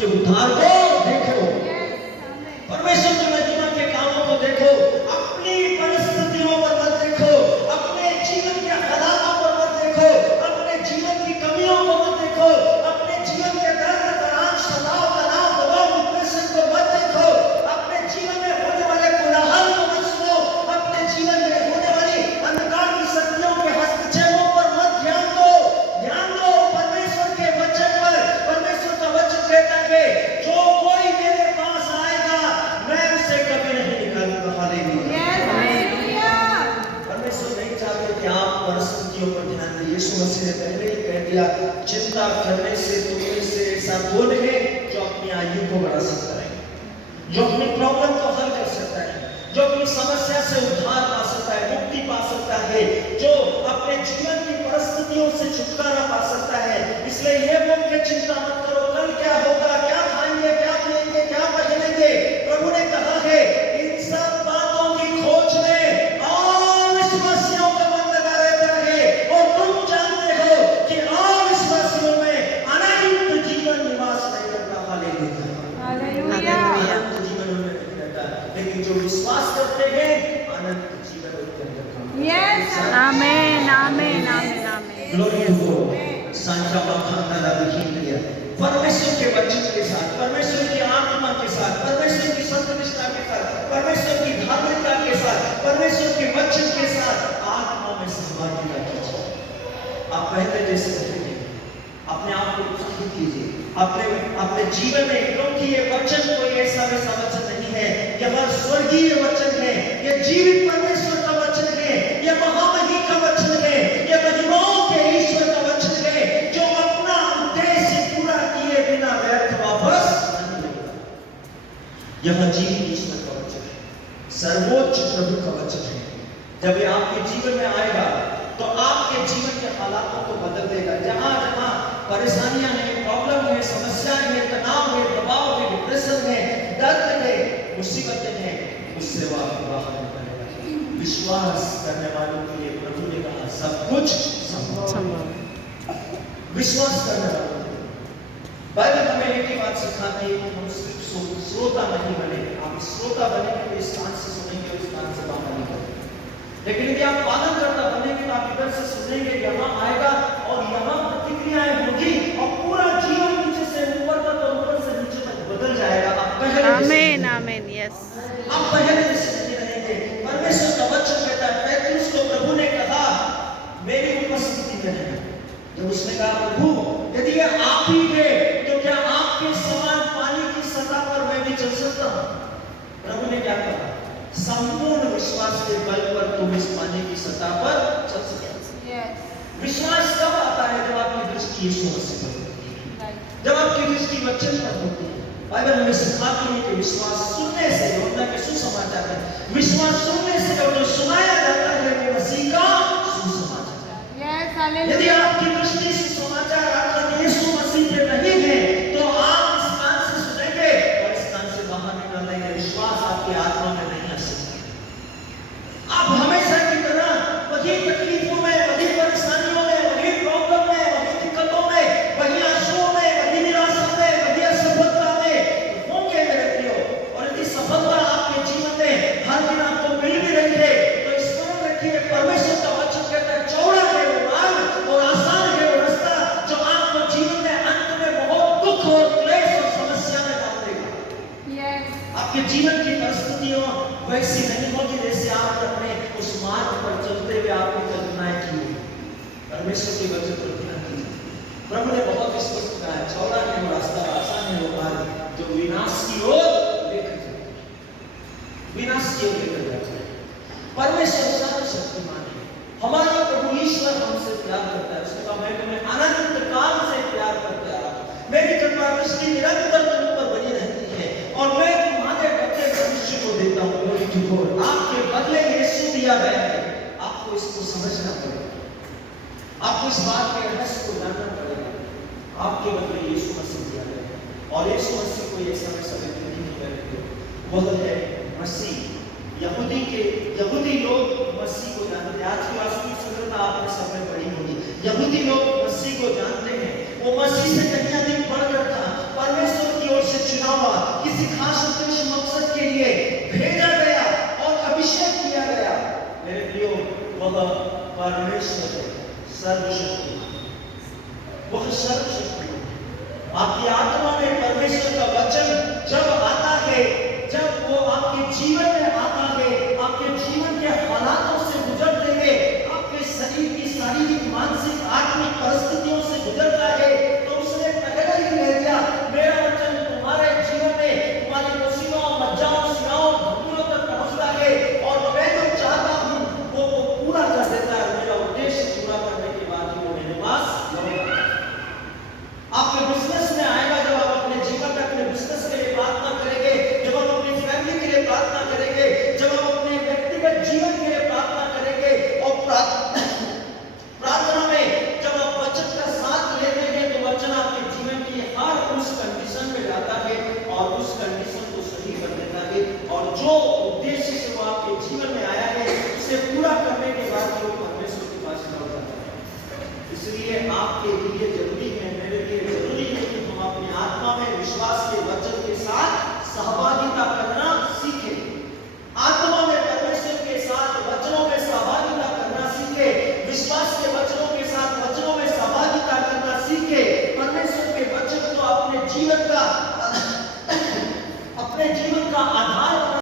के उद्धार को देखो, परमेश्वर की महिमा के कामों को देखो, अपनी परिस्थितियों पर मत देखो, अपने जीवन के हालातों पर मत देखो, अपने जीवन की कमियों को मत देखो, अपने जीवन के दर्द तनाव सताव तनाव दबाव डिप्रेशन को मत देखो, अपने जीवन में होने वाले कोलाहल को मत सुनो, अपने जीवन में होने वाली अंधकार की शक्तियों के हस्तक्षेपों पर मत ध्यान दो परमेश्वर के वचन पर। परमेश्वर का वचन कहता है जो कोई मेरे पास आएगा मैं उसे कभी नहीं निकालूंगा। हालेलुया। परमेश्वर नहीं चाहते कि आप परिस्थितियों पर ध्यान दें। यीशु मसीह ने पहले ही कह दिया, चिंता करने से तुम से ऐसा कौन है जो अपनी आयु को बढ़ा सकता है, जो अपनी प्रॉब्लम को हल कर सकता है, जो अपनी समस्या से उद्धार पा सकता है, मुक्ति पा सकता है, जो अपने जीवन की परिस्थितियों से छुटकारा पा सकता है। इसलिए ये बोल के चिंता मत करो कल क्या होगा, क्या खाएंगे, क्या पिएंगे, क्या पहनेंगे। प्रभु ने कहा है इन सब बातों की खोज में अविश्वासियों का मन लगा रहता है, और तुम जानते हो कि अविश्वासियों में अनंत जीवन निवास नहीं करता। हालेलुया। अनंत जीवन उनमें नहीं रहता, लेकिन जो विश्वास करते हैं अनंत जीवन उनके अंदर। Yes, amen amen amen amen. Glory to God. सांचा माखना लगी दिया परमेश्वर के वचन के साथ, परमेश्वर की आत्मा के साथ, परमेश्वर की सत्यनिष्ठा के साथ, परमेश्वर की धार्मिकता के साथ, परमेश्वर के वचन के साथ आत्मा में सहभागिता कीजिए। आप पहले जैसे रहेंगे, अपने आप को उत्साहित कीजिए अपने जीवन में, क्योंकि ये वचन कोई ऐसा वैसा वचन नहीं है, यह स्वर्गीय वचन है, यह जीवित परमेश्वर का वचन है, यह महामहिम का वचन है, यह महिमाओं के ईश्वर का वचन है, जो अपना उद्देश्य पूरा किए बिना व्यर्थ वापस नहीं लेगा। यह जीवित ईश्वर का वचन है, सर्वोच्च प्रभु का वचन है। जब यह आपके जीवन में आएगा तो आपके जीवन के हालातों को बदल देगा। जहां जहां परेशानियां हैं, प्रॉब्लम है, समस्याएं हैं, तनाव है, दबाव है, डिप्रेशन है, दर्द है, मुसीबतें हैं, उससे वो आपको बाहर निकालेगा। विश्वास करने वालों के लिए प्रभु ने कहा सब कुछ संभव। विश्वास करने वालों के लिए बाइबल हमें एक ही बात सिखाती है कि हम सिर्फ श्रोता नहीं बने। आप श्रोता बनेंगे तो इस कान से सुनेंगे, उस कान से बाहर निकलेंगे, लेकिन यदि आप पालन करता बनेंगे तो आप इधर से सुनेंगे, यहाँ आएगा और यहाँ प्रतिक्रियाएं होगी, और पूरा जीवन नीचे से ऊपर तक और ऊपर से नीचे तक बदल जाएगा। आप पहले आमेन आमेन। यस, आप पहले जैसे नहीं रहेंगे। परमेश्वर का वचन कहता है, पैतृस को प्रभु ने कहा मेरी उपस्थिति में रहे। जब उसने कहा प्रभु यदि ये आप ही है तो क्या आपके समान पानी की सतह पर मैं भी चल सकता हूँ? प्रभु ने क्या कहा? संपूर्ण विश्वास के बल पर तुम इस पानी की सतह पर चल सकते हो। विश्वास कब आता है? जब आपकी दृष्टि यीशु मसीह पर होती है, जब आपकी दृष्टि वचन पर होती है। बाइबल हमें सिखाती है कि विश्वास सुनने से, योना के सुसमाचार है, विश्वास सुनने से, और जो सुनाया जाता है वो मसीह का सुसमाचार है। यदि आपकी दृष्टि सुसमाचार अर्थात यीशु मसीह पे नहीं है तो आप इस कान से सुनेंगे और इस कान से बाहर निकालेंगे। विश्वास आपकी आत्मा में नहीं आ सकता। आप हमेशा की तरह वही तकलीफों में, वही परेशानियों में, वही प्रॉब्लम में, वही दिक्कतों में, वही आंसुओं में, वही निराशा में, वही असफलता में होंगे मेरे प्रियो। और यदि सफलता आपके जीवन में हर दिन आपको मिल भी रही है तो स्मरण रखिए, परमेश्वर का वचन कहता है चौड़ा है वो मार्ग और आसान है वो रास्ता जो आपको जीवन में अंत में बहुत दुख और क्लेश और समस्या में डाल देगा। आपके जीवन की परिस्थितियों वैसी नहीं होगी जैसे आप अपने उस मार्ग पर चलते हुए आपने कल्पनाएं की। परमेश्वर के वचन पर ध्यान दीजिए। प्रभु ने बहुत स्पष्ट कहा है चौड़ा है वो रास्ता, आसान है वो मार्ग जो विनाश की ओर लेकर जाता है, विनाश की ओर लेकर जाता है। परमेश्वर सर्वशक्तिमान है, हमारा प्रभु ईश्वर हमसे प्यार करता है। उसने कहा मैं तुम्हें अनंत काल से प्यार करता रहा, मेरी कृपा दृष्टि निरंतर तुम पर बनी रहती है और मैं तुम्हारे बदले मनुष्य को देता हूँ। आपके बदले यीशु दिया गया है। आपको इसको समझना पड़ेगा, आपको इस बात के रहस्य को जानना पड़ेगा। आपके बदले यीशु मसीह दिया गया है और यीशु मसीह को ये समय समय नहीं करते, वह है मसीह। यहूदी लोग मसीह को जानते हैं। आज की वास्तविक सभ्यता आपने सब में पढ़ी होगी। यहूदी लोग मसीह को जानते हैं, वो मसीह से कहीं अधिक बढ़कर था, परमेश्वर की परमेश्वर है, सर्वशक्ति, वह सर्वशक्ति। आपकी आत्मा